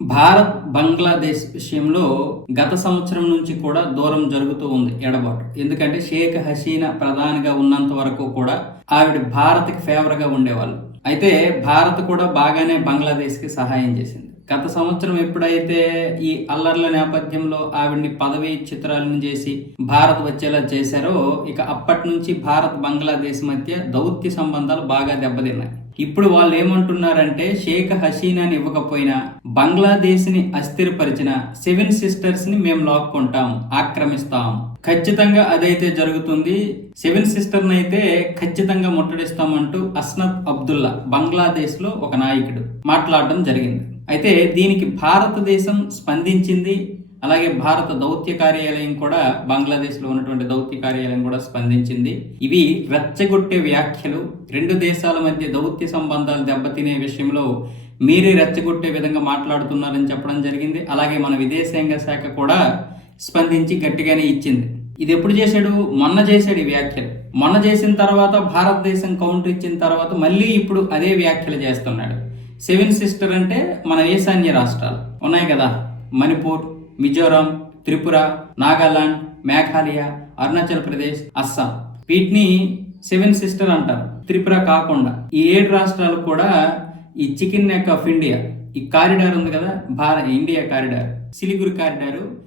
భారత్ బంగ్లాదేశ్ విషయంలో గత సంవత్సరం నుంచి కూడా దూరం జరుగుతూ ఉంది ఎడబాటు. ఎందుకంటే షేక్ హసీనా ప్రధానిగా ఉన్నంత వరకు కూడా ఆవిడ భారత్కి ఫేవర్గా ఉండేవాళ్ళు. అయితే భారత్ కూడా బాగానే బంగ్లాదేశ్కి సహాయం చేసింది. గత సంవత్సరం ఎప్పుడైతే ఈ అల్లర్ల నేపథ్యంలో ఆవిడ్ని పదవి చిత్రాలను చేసి భారత్ వచ్చేలా చేశారో, ఇక అప్పటి నుంచి భారత్ బంగ్లాదేశ్ మధ్య దౌత్య సంబంధాలు బాగా దెబ్బతిన్నాయి. ఇప్పుడు వాళ్ళు ఏమంటున్నారంటే, షేక్ హసీనాని ఇవ్వకపోయినా బంగ్లాదేశ్ని అస్థిరపరిచిన 7 సిస్టర్స్ ని మేము లాక్కుంటాం, ఆక్రమిస్తాం. ఖచ్చితంగా అదైతే జరుగుతుంది. 7 సిస్టర్ని అయితే ఖచ్చితంగా ముట్టడిస్తామంటూ అస్నత్ అబ్దుల్లా బంగ్లాదేశ్ లో ఒక నాయకుడు మాట్లాడడం జరిగింది. అయితే దీనికి భారతదేశం స్పందించింది. అలాగే భారత దౌత్య కార్యాలయం కూడా, బంగ్లాదేశ్లో ఉన్నటువంటి దౌత్య కార్యాలయం కూడా స్పందించింది. ఇవి రెచ్చగొట్టే వ్యాఖ్యలు. రెండు దేశాల మధ్య దౌత్య సంబంధాలు దెబ్బతినే విషయంలో మీరే రెచ్చగొట్టే విధంగా మాట్లాడుతున్నారని చెప్పడం జరిగింది. అలాగే మన విదేశాంగ శాఖ కూడా స్పందించి గట్టిగానే ఇచ్చింది. ఇది ఎప్పుడు చేశాడు? మొన్న చేశాడు ఈ వ్యాఖ్యలు. మొన్న చేసిన తర్వాత భారతదేశం కౌంటర్ ఇచ్చిన తర్వాత మళ్ళీ ఇప్పుడు అదే వ్యాఖ్యలు చేస్తున్నాడు. 7 సిస్టర్ అంటే మన ఈశాన్య రాష్ట్రాలు ఉన్నాయి కదా, మణిపూర్, మిజోరాం, త్రిపుర, నాగాలాండ్, మేఘాలయ, అరుణాచల్ ప్రదేశ్, అస్సాం. వీటిని 7 సిస్టర్ అంటారు. త్రిపుర కాకుండా ఈ 7 రాష్ట్రాలు కూడా ఈ చికెన్ నెక్ ఆఫ్ ఇండియా, ఈ కారిడార్ ఉంది కదా, ఇండియా కారిడార్, సిలిగురి కారిడార్,